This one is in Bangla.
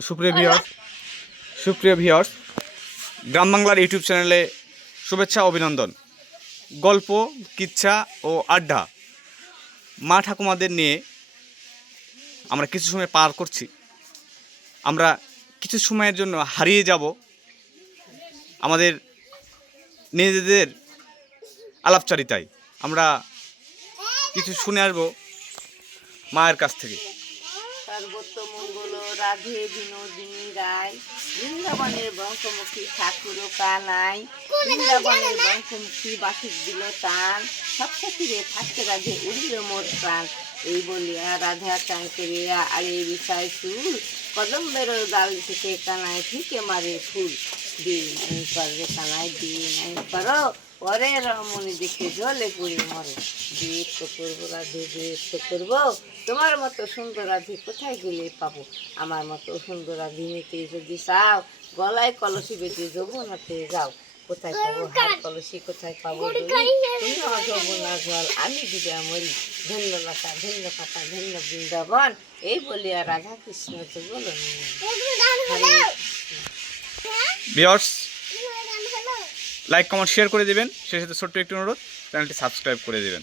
সুপ্রিয় ভিওর্স সুপ্রিয় ভিওর্স গ্রাম বাংলার ইউটিউব চ্যানেলে শুভেচ্ছা, অভিনন্দন। গল্প, কিচ্ছা ও আড্ডা মা ঠাকুমাদের নিয়ে আমরা কিছু সময় পার করছি। আমরা কিছু সময়ের জন্য হারিয়ে যাব। আমাদের নিজেদের আলাপচারিতায় আমরা কিছু শুনে আসব মায়ের কাছ থেকে। সর্বত্র মঙ্গল রাধে বিনোদিনী রায় বৃন্দাবনের বঙ্কমুখী ঠাকুর কানাই বৃন্দাবনের বঙ্কমুখী বাসিক দিল টান সপ্তাহে থাকতে রাধে উড়িল মোর প্রাণ। এই বলিয়া রাধা টান করিয়া আরে বিষয় চুল কদম্বের ডাল থেকে কানায় ঠিকে মারে ফুল। দিন নাই পারবে কানায় দিন নাই পারো পরে রমণী দেখে জলে পুড়ে মরে। বিয়ে তো করব রাধে বিয়ে তো করব তোমার মতো সুন্দর রাধে কোথায় গেলে পাবো? আমার মতো সুন্দর রাধে নিতে যদি চাও গলায় কলসি বেঁধে যমুনাতে যাও। কোথায় পাবো হাত কলসি কোথায় পাবো? তুমি? আমার যমুনা জল আমি দিবে মরি। ধন্য লতা ধন্য পাতা ধন্য বৃন্দাবন। এই বলিয়া রাধা কৃষ্ণ তো বলো ভিওর্স লাইক কমেন্ট শেয়ার করে দেবেন। সেই সাথে ছোট্ট একটি অনুরোধ চ্যানেলটি সাবস্ক্রাইব করে দেবেন।